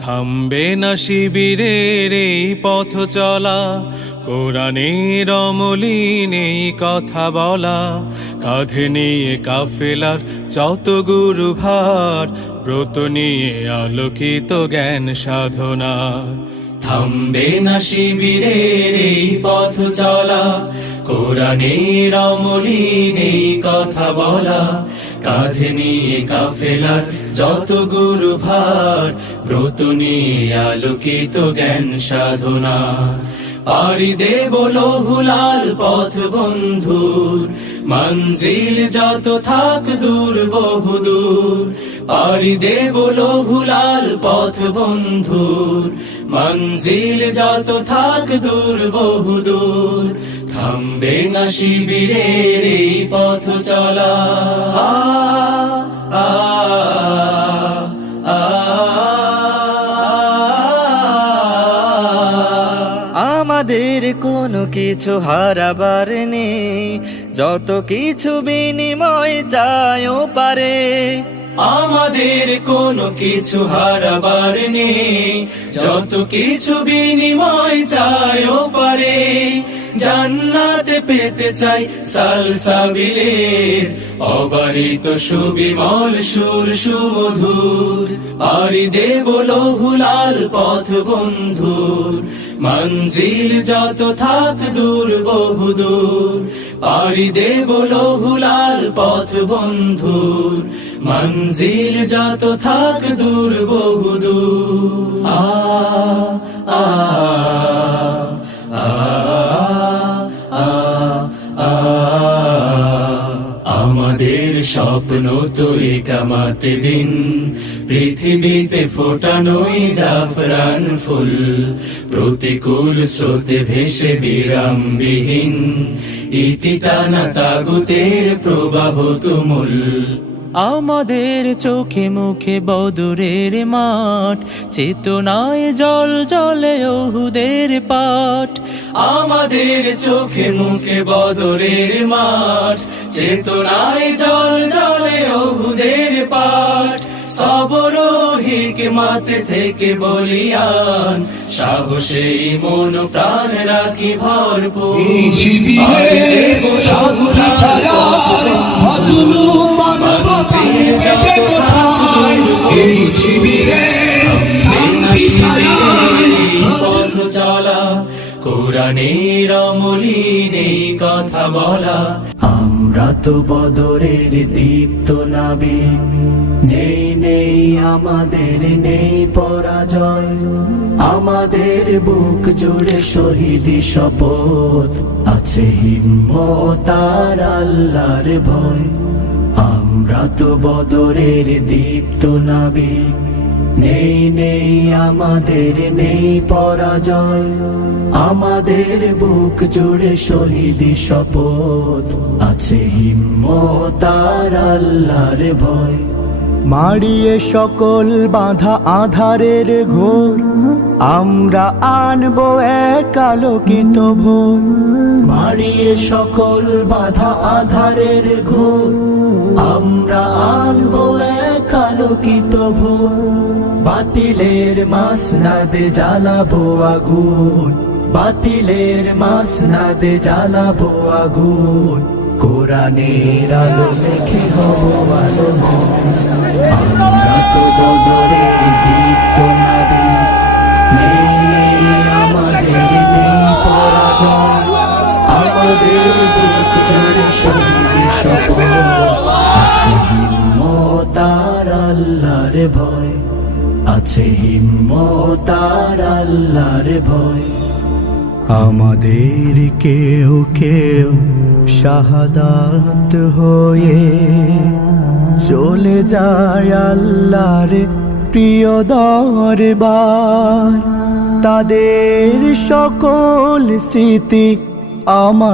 থামবে না শিবিরের এই পথ চলা, কোরআনের অমলিন কথা বলা, কাঁধে নিয়ে কাফেলার যত গুরু ভার ব্রত নিয়ে আলোকিত জ্ঞান সাধনা থামবে না শিবিরের এই পথ চলা কোরআনের অমলিন এই কথা বলা, কাঁধে নিয়ে কাফেলার যত গুরু ভার ব্রত নিয়ে আলোকিত জ্ঞান সাধনা। পাড়ি দেব লহুলাল পথ বন্ধুর, মঞ্জিল যত থাক দূর, বহুদূর। পাড়ি দেব লহুলাল পথ বন্ধুর। মঞ্জিল যত থাক দূর বহুদূর থামবে না শিবিরের এই পথ চলা। আ আমাদের কোনো কিছু হারাবার নেই। যত কিছু বিনিময় চাইও পারে। আমাদের কোনো কিছু হারাবার নেই। যত কিছু বিনিময় চাইও পারে, জান্নাতে পেতে চাই সালসাবিলের অবারিত সুবিমল সুর সুমধুর পাড়ি দেব লহুলাল পথ বন্ধুর। মঞ্জিল যত থাক দূর বহুদূর পাড়ি দেব লহুলাল পথ বন্ধুর। মঞ্জিল যত থাক দূর বহুদূর আ আমাদের স্বপ্ন তো একামাতে দিন। পৃথিবীতে ফোটানোই জাফরান ফুল। প্রতিকূল স্রোতে ভেসে বিরামবিহীন। ইতি টানা তাগুতের প্রবাহ তুমুল। আমাদের চোখে মুখে বদরের মাঠ চেতনায় জল জলে ওহুদের পাঠ। আমাদের চোখে মুখে বদরের মাঠ চেতনায় জল জলে ওহুদের পাঠ। সবর হিকমাত থেকে বলিয়ান সাহসে মন প্রাণ রাখি ভরপুর। কোরআনের অমলিন কথা বলা। আমরা তো বদরের দীপ্ত নাবি। নেই নেই, আমাদের নেই পরাজয়। আমাদের বুক জুড়ে শহীদি শপথ। আছে হিম্মত আর আল্লাহর ভয়। আমরা তো বদরের দীপ্ত নাবিক নেই নেই আমাদের নেই পরাজয়। আমাদের বুক জুড়ে শহীদি শপথ আছে হিম্মত আর আল্লাহর ভয়। মারিয়ে সকল বাধা আধারের ঘোর আমরা আনব এক আলোকিত ভোর। মারিয়ে সকল বাধা আধারের ঘোর আমরা আনব এক আলোকিত ভোর, বাতিলের মাসনাদে জ্বালাবো আগুন। বাতিলের মাসনাদে জ্বালাবো আগুন। কোরআনের আলো মেখে হব আলো আমরা তো বদরের দীপ্ত নাবি আল্লাহর ভয়, আছে হিম্মত আর আল্লাহর ভয়। আমাদের কেউ কেউ শাহাদাত হয়ে চলে যায় আল্লাহর প্রিয় দরবার। তাদের সকল স্মৃতি আমার